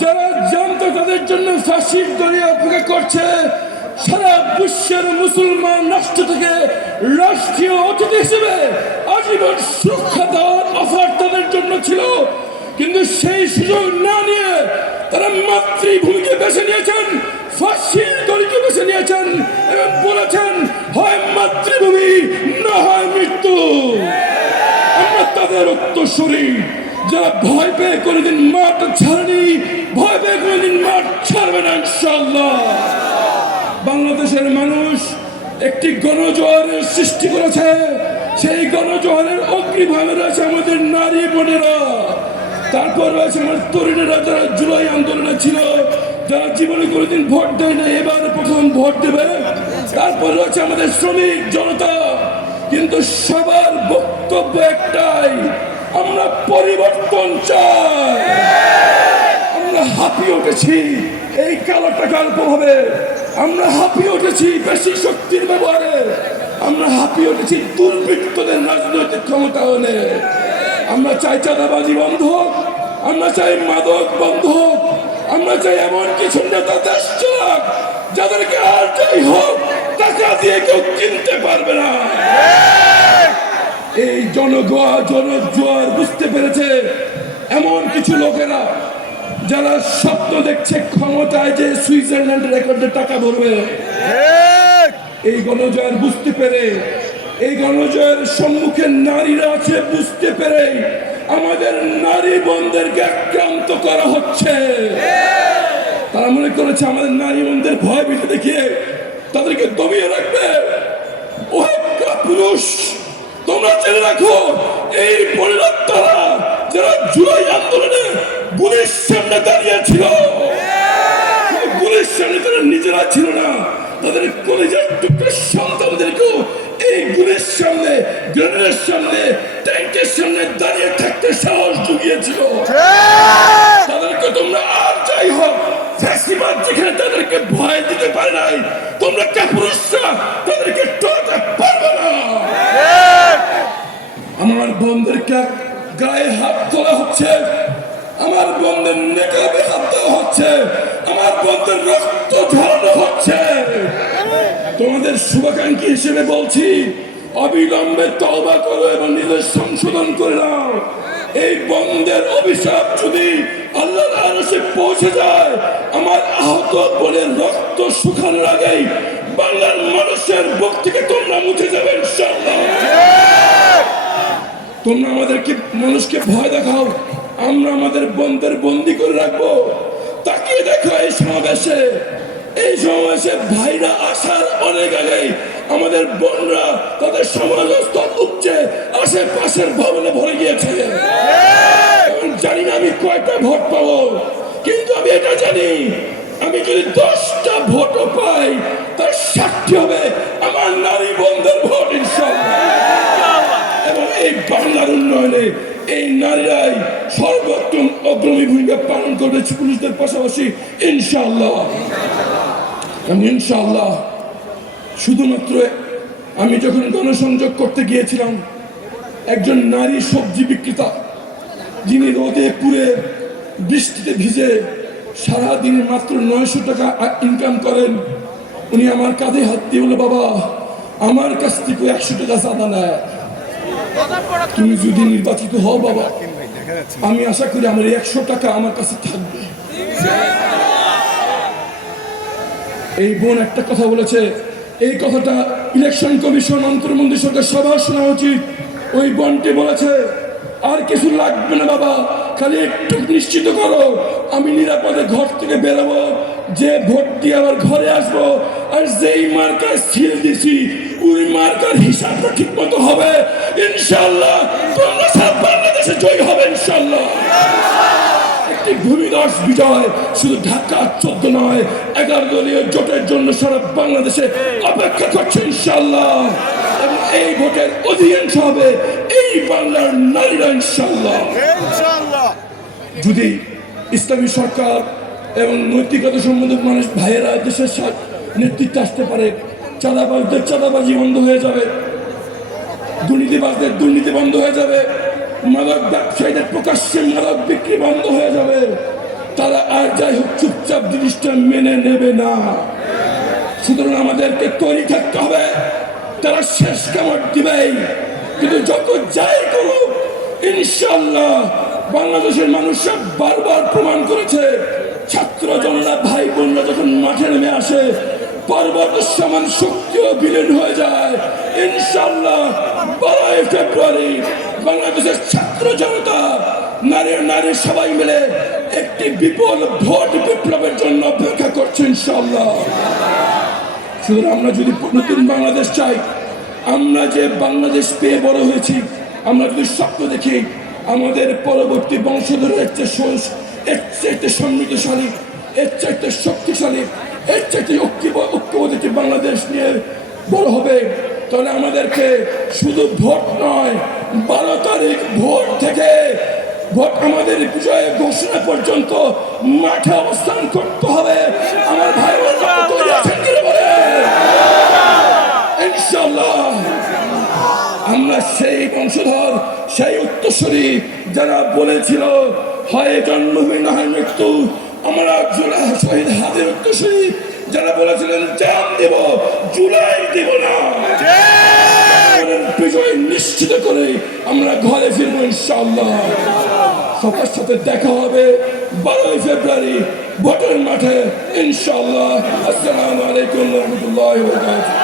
যারা জানতো তাদের জন্য ফাঁসির দড়ি অপেক্ষা করছে। সারা বিশ্বের মুসলমান রাষ্ট্র থেকে রাষ্ট্রীয় অতিথি হিসেবে আজীবন সুরক্ষা দেওয়ার অফার তাদের জন্য ছিল, কিন্তু সেই সুযোগ না নিয়ে তারা মাতৃভূমিকে বেছে নিয়েছেন, ফাঁসির দড়িকে বেছে নিয়েছেন এবং বলেছেন হয় মাতৃভূমি না হয় মৃত্যু। আমরা তাদের উত্তরসূরি, যারা ভয় পেয়ে কোনোদিন মাঠ ছাড়েনি, ভয় পেয়ে কোনোদিন মাঠ ছাড়বে না ইনশাআল্লাহ। বাংলাদেশের মানুষ একটি গণজোয়ারের সৃষ্টি করেছে। সেই গণজোয়ারের অগ্নিভাবে রয়েছে আমাদের নারী বোনেরা, তারপর রয়েছে আমার তরুণেরা যারা জুলাই আন্দোলনে ছিল, যারা জীবনে কোনোদিন ভোট দেয় না, এবার প্রথম ভোট দেবে। তারপর রয়েছে আমাদের শ্রমিক জনতা। কিন্তু সবার বক্তব্য একটাই, আমরা পরিবর্তন চাই। আমরা হাঁপিয়ে উঠেছি এই কালো টাকার প্রভাবে, আমরা হাঁপিয়ে উঠেছি বেশি শক্তির ব্যবহারে, আমরা হাঁপিয়ে উঠেছি দুর্বৃত্তদের রাজনৈতিক ক্ষমতায়নে। আমরা চাই চাঁদাবাজি বন্ধ হোক, আমরা চাই মাদক বন্ধ হোক, আমরা চাই এমন কিছু নেতা দেশ চালাক যাদেরকে আর যাই হোক টাকা দিয়ে কেউ কিনতে পারবে না। এই জনজোয়ার বুঝতে পেরেছে এমন কিছু লোকেরা যারা স্বপ্ন দেখছে ক্ষমতায় যে সুইজারল্যান্ডের রেকর্ডে টাকা ভরবে। এই গণজোয়ার বুঝতে পেরে, এই গণজোয়ার সম্মুখে নারীরা আছে বুঝতে পেরে আমাদের নারী বোনদেরকে আক্রান্ত করা হচ্ছে। তারা মনে করেছে আমাদের নারী বোনদের ভয় ভীতি দেখিয়ে তাদেরকে দমিয়ে রাখবে। ও পুরুষ, তোমরা জেনে রাখো এই পরিণতরা যারা জুলাই আন্দোলনে গুলির সামনে দাঁড়িয়ে ছিল, গুলির সামনে তারা নিজেরা ছিল না, তাদের কলেজের টুকরো সন্তানদেরকেও এই গুলির সামনে, গ্রেনেডের সামনে, ট্যাঙ্কের সামনে দাঁড়িয়ে থাকতে সাহস জুগিয়েছিল। তাদেরকে তোমরা আর যাই হোক ফ্যাসিবাদ যেখানে তাদেরকে ভয় দিতে পারে নাই, তোমরা কাপুরুষরা তাদেরকে টলাতে পারবে না। আমার বোনদেরকে গায়ে হাত তোলা হচ্ছে, আমার বোনদের নেকাবে হাত দেওয়া হচ্ছে, আমার বোনদের রক্ত ঝরানো হচ্ছে। তোমাদের শুভাকাঙ্ক্ষী হিসেবে বলছি, অবিলম্বে তওবা করো এবং নিজের সংশোধন করে নাও। এই বন্ধের অভিশাপ যদি আল্লাহর আরশে পৌঁছে যায়, আমার আহত বোনের রক্ত শুকানোর আগেই বাংলার মানুষের বুক থেকে তোমরা মুছে যাবে ইনশাআল্লাহ। তোমরা আমাদেরকে মানুষকে ভয় দেখাও, আমরা আমাদের বোনদের বন্দী করে রাখবো। তাকিয়ে দেখো এই সমাবেশে ভাইরা আসার অনেক আগেই আমাদের বোনরা তাদের সমাজস্থল উপচে আশেপাশের ভবনে ভরে গিয়েছে। জানি না আমি কয়টা ভোট পাবো, কিন্তু আমি এটা জানি, আমি যদি 10টা ভোটও পাই তার সাক্ষী হবে আমার নারী বোনদের ভোট ইনশাআল্লাহ। এবং এই বাংলার উন্নয়নে এই নারীরাই সর্বোত্তম অগ্রণী ভূমিকা পালন করবে পুরুষদের পাশাপাশি ইনশাআল্লাহ। আমি ইনশাআল্লাহ শুধুমাত্র আমি যখন গণসংযোগ করতে গিয়েছিলাম, একজন নারী সবজি বিক্রেতা যিনি রোদে পুড়ে বৃষ্টিতে ভিজে সারাদিন মাত্র 900 টাকা ইনকাম করেন, উনি আমার কাঁধে হাত দিয়ে বলে, বাবা আমার কাছ থেকে 100 টাকা চাঁদা নেয়, তুমি যদি নির্বাচিত হও বাবা আমি আশা করি আমার 100 টাকা আমার কাছে থাকবে। এই বোন একটা কথা বলেছে, এই কথাটা ইলেকশন কমিশন অন্তর্মন্ত্রী সরকার সবার শোনা উচিত। ওই বোনটি বলেছে, আর কিছু লাগবে না বাবা, খালি একটু নিশ্চিত করো আমি নিরাপদে ঘর থেকে বেরোবো, যে ভোট দিয়ে আবার ঘরে আসবো, আর যেই মার্কার সিল দিছি ওই মার্কার হিসাবটা ঠিক মতো হবে ইনশাআল্লাহ। তোমরা সব বাংলাদেশে জয় হবে ইনশাআল্লাহ। একটি ভূমিধস বিজয় শুধু ঢাকা 14 নয়, 11 দলীয় জোটের জন্য সারা বাংলাদেশে অপেক্ষা করছে ইনশাআল্লাহ। এবং এই ভোটের অধিকাংশ হবে এই বাংলার নারীরা ইনশাআল্লাহ। যদি ইসলামী সরকার এবং নৈতিকতা সম্বন্ধে মানুষ ভাইয়েরা দেশের নেতৃত্বে আসতে পারে, চাঁদাবাজদের চাঁদাবাজি বন্ধ হয়ে যাবে, দুর্নীতিবাজদের দুর্নীতি বন্ধ হয়ে যাবে, মাদক ব্যবসায়ীদের প্রকাশ্যে মাদক বিক্রি বন্ধ হয়ে যাবে। তারা আর যাই হোক চুপচাপ জিনিসটা মেনে নেবে না। সুতরাং আমাদেরকে তৈরি থাকতে হবে, তারা শেষ কামড় দিবেই, কিন্তু যত যাই করুক ইনশাআল্লাহ বাংলাদেশের মানুষরা বারবার প্রমাণ করেছে, ছাত্র জনতা ভাই বোনরা যখন মাঠে নেমে আসে পর্বত সমান শক্তিও বিলীন হয়ে যায়। ইনশাআল্লাহ 12 ফেব্রুয়ারি বাংলাদেশের ছাত্র জনতা নারী সবাই মিলে একটি বিপুল ভোট বিপ্লবের জন্য অপেক্ষা করছে ইনশাআল্লাহ। সুতরাং আমরা যদি নতুন বাংলাদেশ চাই, আমরা যে বাংলাদেশ পেয়ে বড় হয়েছি, আমরা যদি স্বপ্ন দেখি আমাদের পরবর্তী বংশধরের এর চাইতে সমৃদ্ধশালী, এর চাইতে শক্তিশালী, এর চাইতে ঐক্যবদ্ধ বাংলাদেশ নিয়ে বড় হবে, তাহলে আমাদেরকে শুধু ভোট নয়, 12 তারিখ ভোট থেকে ভোট আমাদের বিজয় ঘোষণা পর্যন্ত মাঠে অবস্থান করতে হবে। আমার ভাই ইনশাআল্লাহ আমরা সেই বংশধর, সেই উত্তরসূরি যারা বলেছিল হয় জন্মভূমি না হয় মৃত্যু, আমরা জুলাই শহীদ হাদির উত্তরসূরি যারা বলেছিলেন জান দেব জুলাই দেব না, বিজয় নিশ্চিত করে আমরা ঘরে ফিরবো ইনশাআল্লাহ। সবার সাথে দেখা হবে 12 ফেব্রুয়ারি ভোটের মাঠে ইনশাআল্লাহ। আসসালামু আলাইকুম ওয়া রাহমাতুল্লাহি ওয়া বারাকাতুহু।